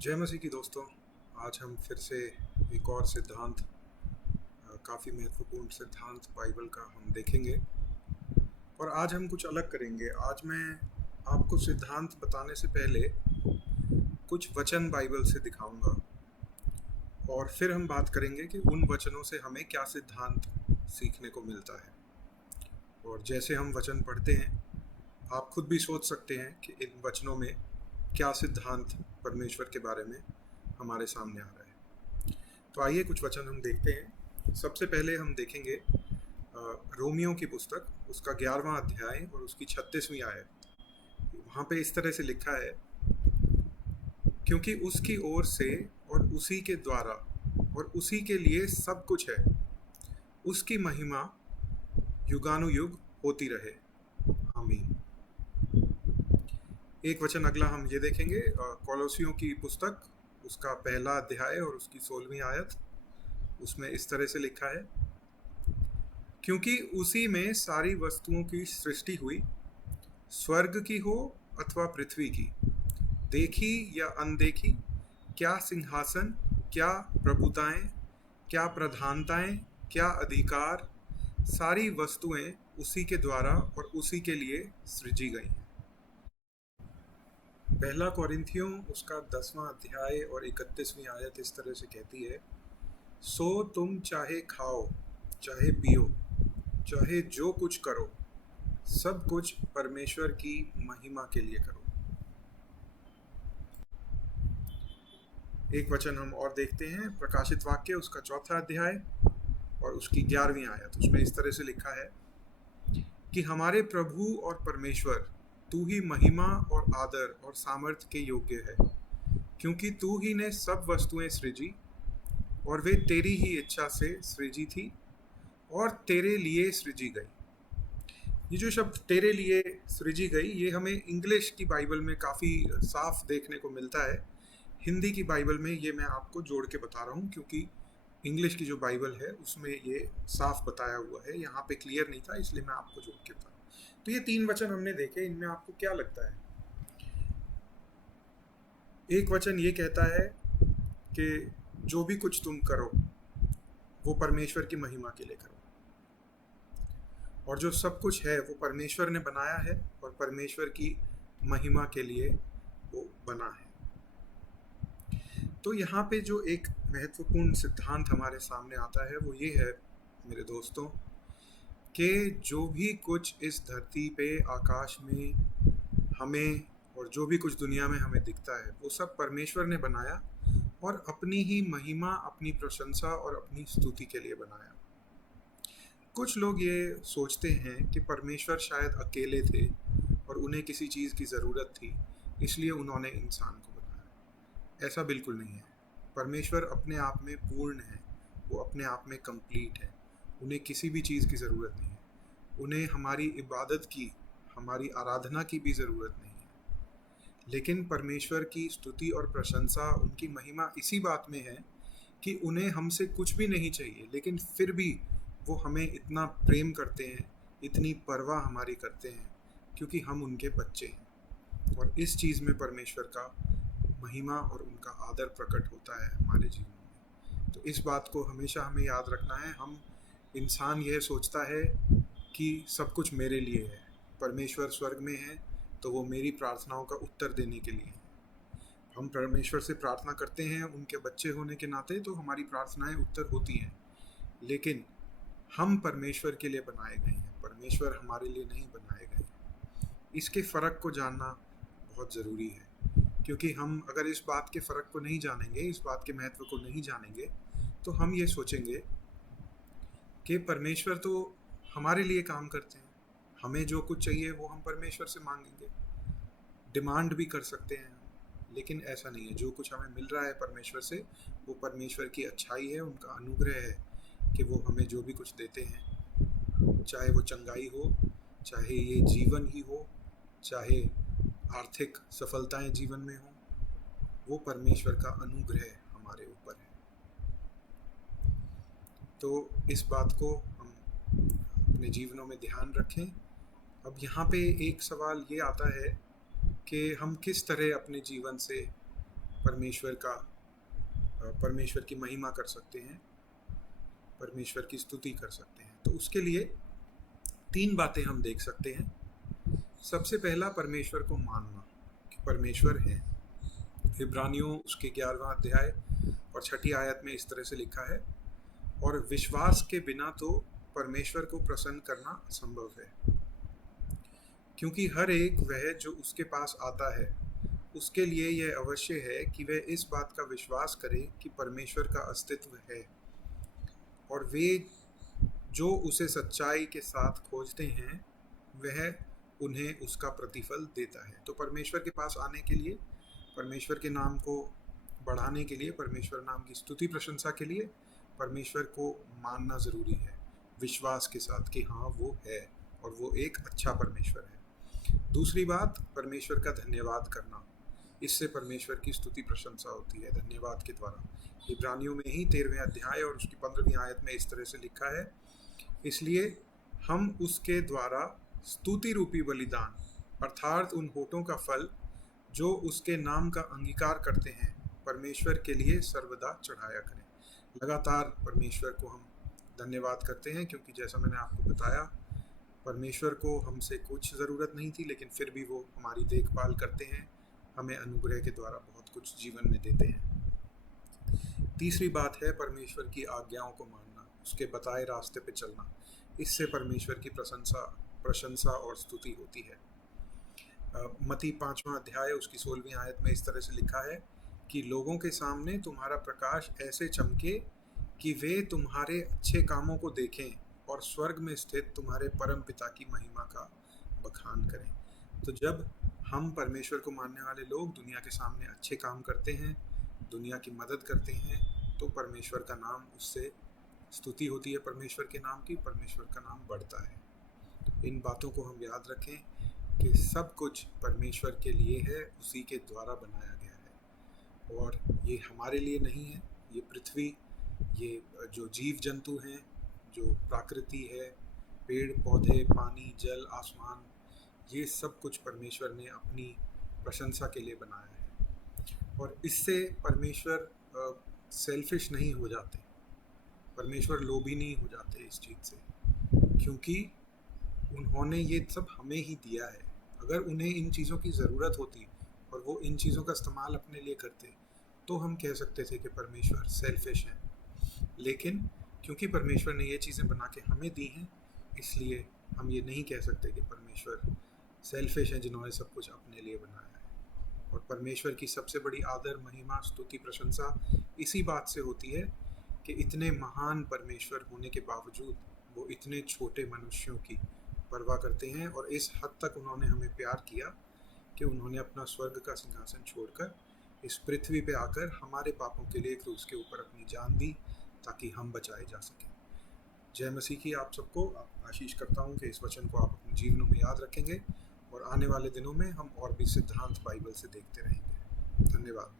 जय मसीह की दोस्तों। आज हम फिर से एक और सिद्धांत, काफ़ी महत्वपूर्ण सिद्धांत बाइबल का हम देखेंगे। और आज हम कुछ अलग करेंगे। आज मैं आपको सिद्धांत बताने से पहले कुछ वचन बाइबल से दिखाऊंगा और फिर हम बात करेंगे कि उन वचनों से हमें क्या सिद्धांत सीखने को मिलता है। और जैसे हम वचन पढ़ते हैं, आप खुद भी सोच सकते हैं कि इन वचनों में क्या सिद्धांत परमेश्वर के बारे में हमारे सामने आ रहा है। तो आइए कुछ वचन हम देखते हैं। सबसे पहले हम देखेंगे रोमियो की पुस्तक, उसका 11वां अध्याय और उसकी 36वीं आयत। वहाँ पे इस तरह से लिखा है, क्योंकि उसकी ओर से और उसी के द्वारा और उसी के लिए सब कुछ है, उसकी महिमा युगानुयुग होती रहे, आमीन। एक वचन अगला हम ये देखेंगे, कोलोसियों की पुस्तक, उसका पहला अध्याय और उसकी 16वीं आयत। उसमें इस तरह से लिखा है, क्योंकि उसी में सारी वस्तुओं की सृष्टि हुई, स्वर्ग की हो अथवा पृथ्वी की, देखी या अनदेखी, क्या सिंहासन, क्या प्रभुताएं, क्या प्रधानताएं, क्या अधिकार, सारी वस्तुएं उसी के द्वारा और उसी के लिए सृजी गई हैं। पहला कोरिन्थियों उसका 10वां अध्याय और 31वीं आयत इस तरह से कहती है, सो तुम चाहे खाओ, चाहे पियो, चाहे जो कुछ करो, सब कुछ परमेश्वर की महिमा के लिए करो। एक वचन हम और देखते हैं, प्रकाशित वाक्य उसका 4था अध्याय और उसकी 11वीं आयत। उसमें इस तरह से लिखा है कि हमारे प्रभु और परमेश्वर, तू ही महिमा और आदर और सामर्थ्य के योग्य है, क्योंकि तू ही ने सब वस्तुएं सृजी और वे तेरी ही इच्छा से सृजी थी और तेरे लिए सृजी गई। ये जो शब्द तेरे लिए सृजी गई, ये हमें इंग्लिश की बाइबल में काफ़ी साफ देखने को मिलता है। हिंदी की बाइबल में ये मैं आपको जोड़ के बता रहा हूँ, क्योंकि इंग्लिश की जो बाइबल है उसमें ये साफ बताया हुआ है, यहाँ पे क्लियर नहीं था, इसलिए मैं आपको जोड़ के बता रहा हूँ। तो ये 3 वचन हमने देखे, इनमें आपको क्या लगता है? एक वचन ये कहता है कि जो भी कुछ तुम करो वो परमेश्वर की महिमा के लिए करो, और जो सब कुछ है वो परमेश्वर ने बनाया है और परमेश्वर की महिमा के लिए वो बना है। तो यहाँ पे जो एक महत्वपूर्ण सिद्धांत हमारे सामने आता है वो ये है मेरे दोस्तों, कि जो भी कुछ इस धरती पे, आकाश में हमें और जो भी कुछ दुनिया में हमें दिखता है, वो सब परमेश्वर ने बनाया और अपनी ही महिमा, अपनी प्रशंसा और अपनी स्तुति के लिए बनाया। कुछ लोग ये सोचते हैं कि परमेश्वर शायद अकेले थे और उन्हें किसी चीज़ की ज़रूरत थी, इसलिए उन्होंने इंसान को बनाया। ऐसा बिल्कुल नहीं है। परमेश्वर अपने आप में पूर्ण है, वो अपने आप में कंप्लीट है, उन्हें किसी भी चीज़ की ज़रूरत नहीं है। उन्हें हमारी इबादत की, हमारी आराधना की भी ज़रूरत नहीं है। लेकिन परमेश्वर की स्तुति और प्रशंसा, उनकी महिमा इसी बात में है कि उन्हें हमसे कुछ भी नहीं चाहिए, लेकिन फिर भी वो हमें इतना प्रेम करते हैं, इतनी परवाह हमारी करते हैं, क्योंकि हम उनके बच्चे हैं। और इस चीज़ में परमेश्वर का महिमा और उनका आदर प्रकट होता है हमारे जीवन में। तो इस बात को हमेशा हमें याद रखना है। हम इंसान यह सोचता है कि सब कुछ मेरे लिए है, परमेश्वर स्वर्ग में है तो वो मेरी प्रार्थनाओं का उत्तर देने के लिए है। हम परमेश्वर से प्रार्थना करते हैं, उनके बच्चे होने के नाते तो हमारी प्रार्थनाएं उत्तर होती हैं, लेकिन हम परमेश्वर के लिए बनाए गए हैं, परमेश्वर हमारे लिए नहीं बनाए गए हैं। इसके फ़र्क को जानना बहुत ज़रूरी है, क्योंकि हम अगर इस बात के फ़र्क को नहीं जानेंगे, इस बात के महत्व को नहीं जानेंगे, तो हम ये सोचेंगे कि परमेश्वर तो हमारे लिए काम करते हैं, हमें जो कुछ चाहिए वो हम परमेश्वर से मांगेंगे, डिमांड भी कर सकते हैं। लेकिन ऐसा नहीं है। जो कुछ हमें मिल रहा है परमेश्वर से, वो परमेश्वर की अच्छाई है, उनका अनुग्रह है कि वो हमें जो भी कुछ देते हैं, चाहे वो चंगाई हो, चाहे ये जीवन ही हो, चाहे आर्थिक सफलताएं जीवन में हो, वो परमेश्वर का अनुग्रह हमारे ऊपर है। तो इस बात को हम अपने जीवनों में ध्यान रखें। अब यहाँ पे एक सवाल ये आता है कि हम किस तरह अपने जीवन से परमेश्वर की महिमा कर सकते हैं, परमेश्वर की स्तुति कर सकते हैं। तो उसके लिए 3 बातें हम देख सकते हैं। सबसे पहला, परमेश्वर को मानना कि परमेश्वर है। इब्रानियों उसके 11वां अध्याय और 6ठी आयत में इस तरह से लिखा है, और विश्वास के बिना तो परमेश्वर को प्रसन्न करना असंभव है, क्योंकि हर एक वह जो उसके पास आता है उसके लिए यह अवश्य है कि वह इस बात का विश्वास करे कि परमेश्वर का अस्तित्व है, और वे जो उसे सच्चाई के साथ खोजते हैं वह उन्हें उसका प्रतिफल देता है। तो परमेश्वर के पास आने के लिए, परमेश्वर के नाम को बढ़ाने के लिए, परमेश्वर नाम की स्तुति प्रशंसा के लिए परमेश्वर को मानना ज़रूरी है विश्वास के साथ कि हाँ वो है और वो एक अच्छा परमेश्वर है। दूसरी बात, परमेश्वर का धन्यवाद करना। इससे परमेश्वर की स्तुति प्रशंसा होती है धन्यवाद के द्वारा। इब्रानियों में ही 13वें अध्याय और उसकी 15वीं आयत में इस तरह से लिखा है, इसलिए हम उसके द्वारा स्तुति रूपी बलिदान अर्थात उन होठों का फल जो उसके नाम का अंगीकार करते हैं परमेश्वर के लिए सर्वदा चढ़ाया करें। लगातार परमेश्वर को हम धन्यवाद करते हैं, क्योंकि जैसा मैंने आपको बताया, परमेश्वर को हमसे कुछ ज़रूरत नहीं थी, लेकिन फिर भी वो हमारी देखभाल करते हैं, हमें अनुग्रह के द्वारा बहुत कुछ जीवन में देते हैं। तीसरी बात है परमेश्वर की आज्ञाओं को मानना, उसके बताए रास्ते पे चलना। इससे परमेश्वर की प्रशंसा और स्तुति होती है। मत्ती 5वां अध्याय उसकी 16वीं आयत में इस तरह से लिखा है कि लोगों के सामने तुम्हारा प्रकाश ऐसे चमके कि वे तुम्हारे अच्छे कामों को देखें और स्वर्ग में स्थित तुम्हारे परम पिता की महिमा का बखान करें। तो जब हम परमेश्वर को मानने वाले लोग दुनिया के सामने अच्छे काम करते हैं, दुनिया की मदद करते हैं, तो परमेश्वर का नाम, उससे स्तुति होती है परमेश्वर के नाम की, परमेश्वर का नाम बढ़ता है। इन बातों को हम याद रखें कि सब कुछ परमेश्वर के लिए है, उसी के द्वारा बनाया गया है, और ये हमारे लिए नहीं है। ये पृथ्वी, ये जो जीव जंतु हैं, जो प्रकृति है, पेड़ पौधे, पानी, जल, आसमान, ये सब कुछ परमेश्वर ने अपनी प्रशंसा के लिए बनाया है। और इससे परमेश्वर सेल्फिश नहीं हो जाते, परमेश्वर लोभी नहीं हो जाते इस चीज़ से, क्योंकि उन्होंने ये सब हमें ही दिया है। अगर उन्हें इन चीज़ों की ज़रूरत होती और वो इन चीज़ों का इस्तेमाल अपने लिए करते तो हम कह सकते थे कि परमेश्वर सेल्फिश है, लेकिन क्योंकि परमेश्वर ने ये चीज़ें बना के हमें दी हैं, इसलिए हम ये नहीं कह सकते कि परमेश्वर सेल्फिश हैं जिन्होंने सब कुछ अपने लिए बनाया है। और परमेश्वर की सबसे बड़ी आदर, महिमा, स्तुति, प्रशंसा इसी बात से होती है कि इतने महान परमेश्वर होने के बावजूद वो इतने छोटे मनुष्यों की परवाह करते हैं, और इस हद तक उन्होंने हमें प्यार किया कि उन्होंने अपना स्वर्ग का सिंहासन छोड़कर इस पृथ्वी पे आकर हमारे पापों के लिए क्रूस के ऊपर अपनी जान दी, ताकि हम बचाए जा सकें। जय मसीह की आप सबको आशीष करता हूँ कि इस वचन को आप अपने जीवनों में याद रखेंगे, और आने वाले दिनों में हम और भी सिद्धांत बाइबल से देखते रहेंगे। धन्यवाद।